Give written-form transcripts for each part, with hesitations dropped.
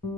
In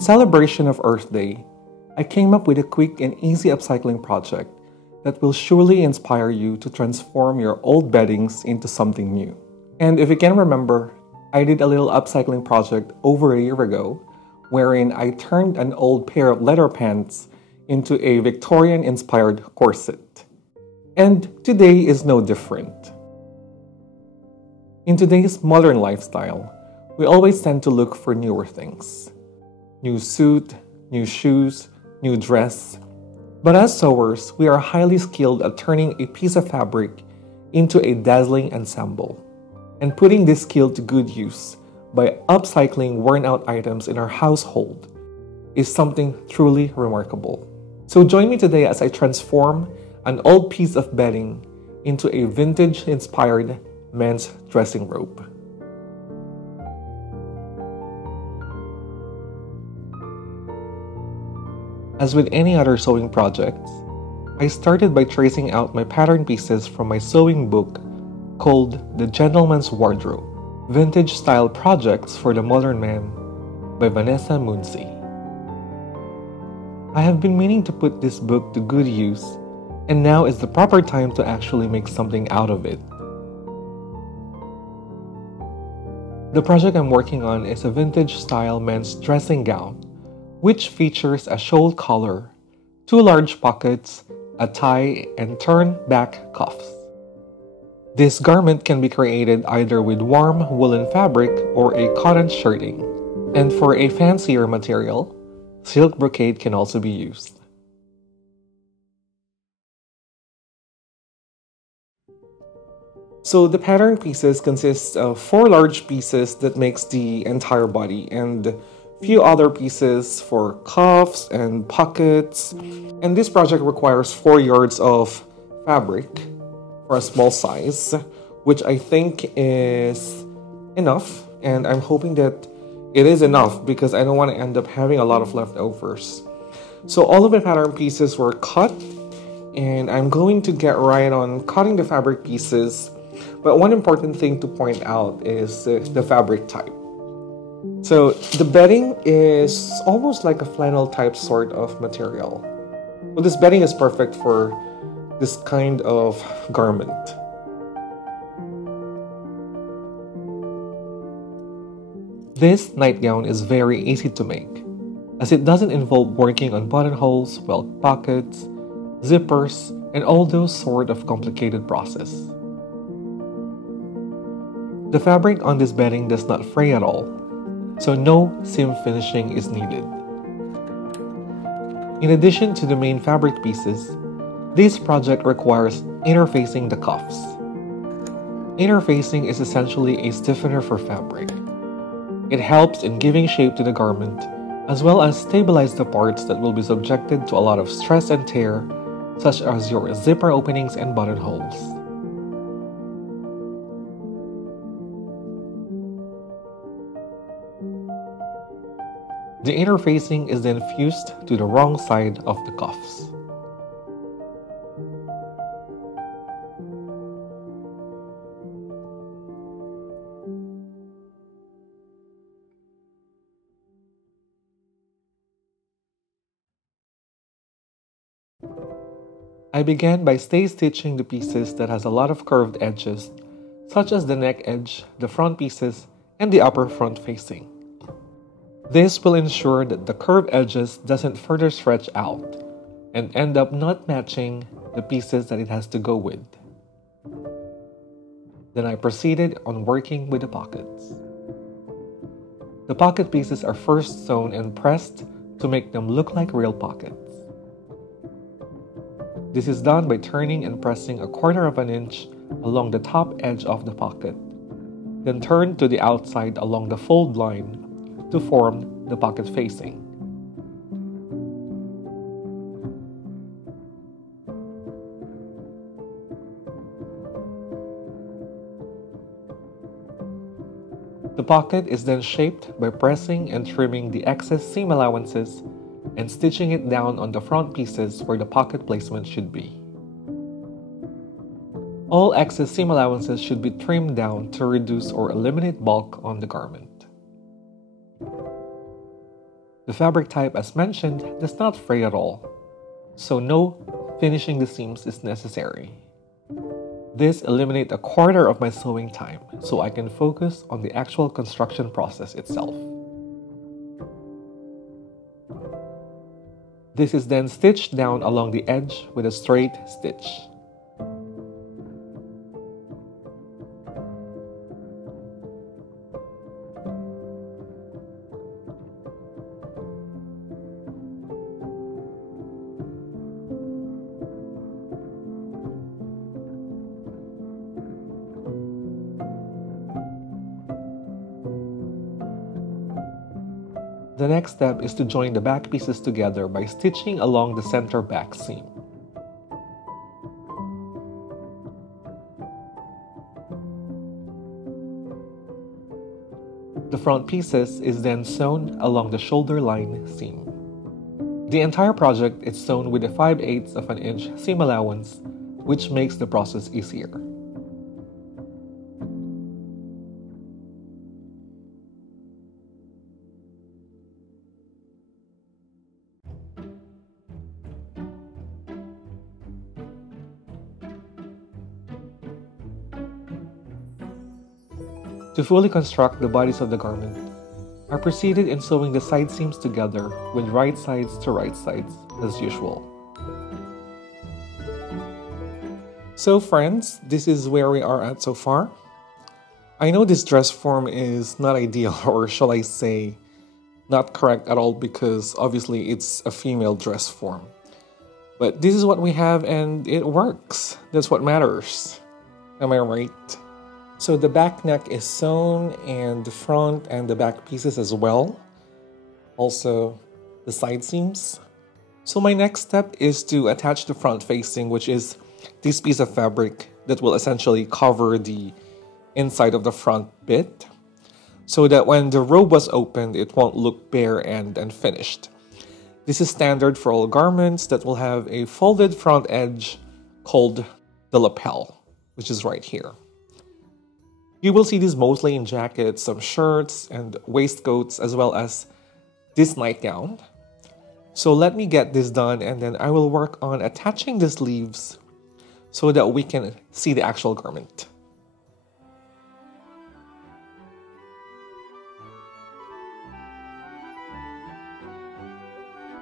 celebration of Earth Day, I came up with a quick and easy upcycling project that will surely inspire you to transform your old beddings into something new. And if you can remember, I did a little upcycling project over a year ago wherein I turned an old pair of leather pants into a Victorian-inspired corset. And today is no different. In today's modern lifestyle, we always tend to look for newer things. New suit, new shoes, new dress. But as sewers, we are highly skilled at turning a piece of fabric into a dazzling ensemble. And putting this skill to good use by upcycling worn-out items in our household is something truly remarkable. So join me today as I transform an old piece of bedding into a vintage-inspired men's dressing robe. As with any other sewing projects, I started by tracing out my pattern pieces from my sewing book called The Gentleman's Wardrobe, Vintage Style Projects for the Modern Man by Vanessa Mooncie. I have been meaning to put this book to good use, and now is the proper time to actually make something out of it. The project I'm working on is a vintage style men's dressing gown, which features a shawl collar, 2 large pockets, a tie, and turn-back cuffs. This garment can be created either with warm woolen fabric or a cotton shirting. And for a fancier material, silk brocade can also be used. So the pattern pieces consist of 4 large pieces that makes the entire body and few other pieces for cuffs and pockets. And this project requires 4 yards of fabric for a small size, which I think is enough. And I'm hoping that it is enough because I don't want to end up having a lot of leftovers. So all of my pattern pieces were cut, and I'm going to get right on cutting the fabric pieces. But one important thing to point out is the fabric type. So the bedding is almost like a flannel type sort of material. Well, this bedding is perfect for this kind of garment. This nightgown is very easy to make, as it doesn't involve working on buttonholes, welt pockets, zippers, and all those sort of complicated process. The fabric on this bedding does not fray at all, so no seam finishing is needed. In addition to the main fabric pieces, this project requires interfacing the cuffs. Interfacing is essentially a stiffener for fabric. It helps in giving shape to the garment, as well as stabilize the parts that will be subjected to a lot of stress and tear, such as your zipper openings and buttonholes. The interfacing is then fused to the wrong side of the cuffs. I began by stay stitching the pieces that has a lot of curved edges, such as the neck edge, the front pieces, and the upper front facing. This will ensure that the curved edges doesn't further stretch out and end up not matching the pieces that it has to go with. Then I proceeded on working with the pockets. The pocket pieces are first sewn and pressed to make them look like real pockets. This is done by turning and pressing 1/4 of an inch along the top edge of the pocket, then turn to the outside along the fold line to form the pocket facing. The pocket is then shaped by pressing and trimming the excess seam allowances and stitching it down on the front pieces where the pocket placement should be. All excess seam allowances should be trimmed down to reduce or eliminate bulk on the garment. The fabric type, as mentioned, does not fray at all, so no finishing the seams is necessary. This eliminates a quarter of my sewing time, so I can focus on the actual construction process itself. This is then stitched down along the edge with a straight stitch. The next step is to join the back pieces together by stitching along the center back seam. The front pieces is then sewn along the shoulder line seam. The entire project is sewn with a 5/8 of an inch seam allowance, which makes the process easier. To fully construct the bodies of the garment, I proceeded in sewing the side seams together with right sides to right sides as usual. So friends, this is where we are at so far. I know this dress form is not ideal, or shall I say, not correct at all, because obviously it's a female dress form. But this is what we have and it works. That's what matters. Am I right? So the back neck is sewn and the front and the back pieces as well. Also the side seams. So my next step is to attach the front facing, which is this piece of fabric that will essentially cover the inside of the front bit, so that when the robe was opened, it won't look bare and unfinished. This is standard for all garments that will have a folded front edge called the lapel, which is right here. You will see this mostly in jackets, some shirts, and waistcoats, as well as this nightgown. So let me get this done, and then I will work on attaching the sleeves so that we can see the actual garment.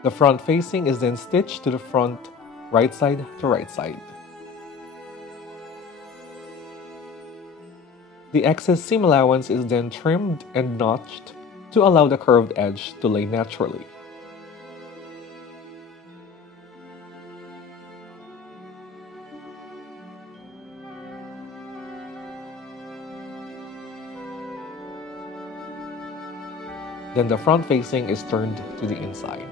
The front facing is then stitched to the front, right side to right side. The excess seam allowance is then trimmed and notched to allow the curved edge to lay naturally. Then the front facing is turned to the inside.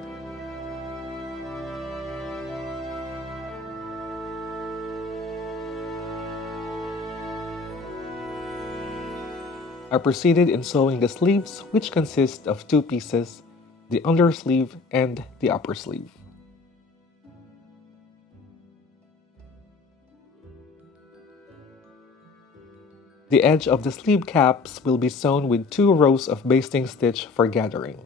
I proceeded in sewing the sleeves, which consist of two pieces, the undersleeve and the upper sleeve. The edge of the sleeve caps will be sewn with 2 rows of basting stitch for gathering.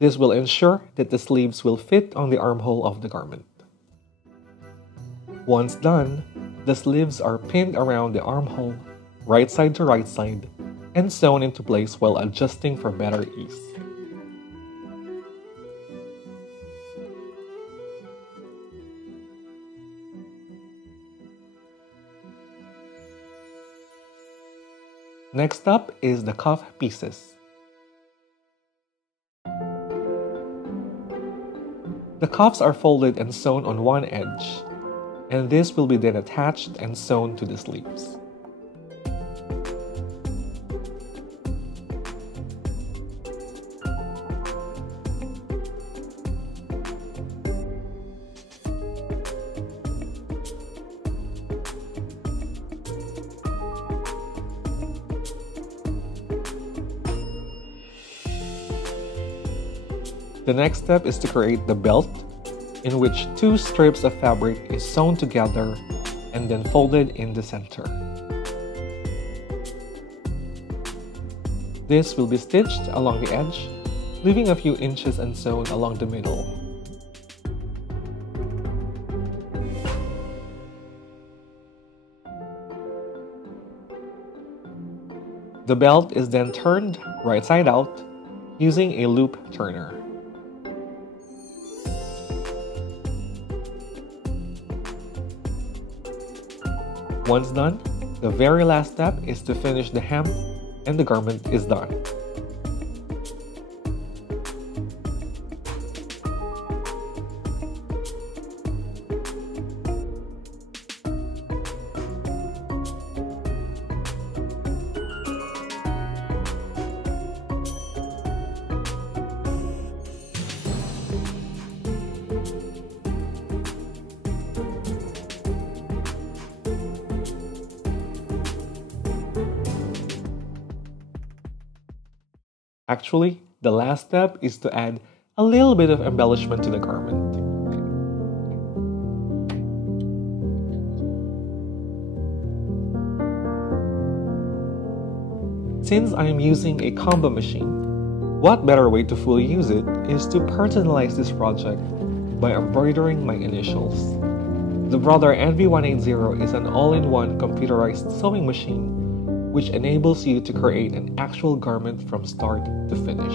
This will ensure that the sleeves will fit on the armhole of the garment. Once done, the sleeves are pinned around the armhole, right side to right side, and sewn into place while adjusting for better ease. Next up is the cuff pieces. The cuffs are folded and sewn on one edge, and this will be then attached and sewn to the sleeves. The next step is to create the belt, in which 2 strips of fabric is sewn together and then folded in the center. This will be stitched along the edge, leaving a few inches unsewn along the middle. The belt is then turned right side out using a loop turner. Once done, the very last step is to finish the hem and the garment is done. Actually, the last step is to add a little bit of embellishment to the garment. Since I am using a combo machine, what better way to fully use it is to personalize this project by embroidering my initials. The Brother NV180 is an all-in-one computerized sewing machine which enables you to create an actual garment from start to finish.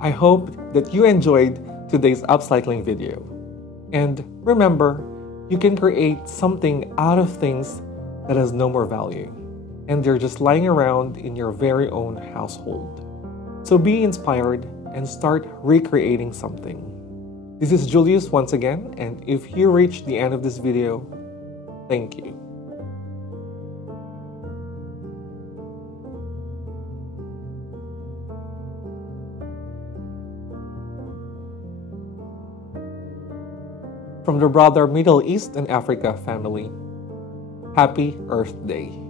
I hope that you enjoyed today's upcycling video. And remember, you can create something out of things that has no more value, and they're just lying around in your very own household. So be inspired and start recreating something. This is Julius once again, and if you reached the end of this video, thank you. From the Brother Middle East and Africa family, Happy Earth Day.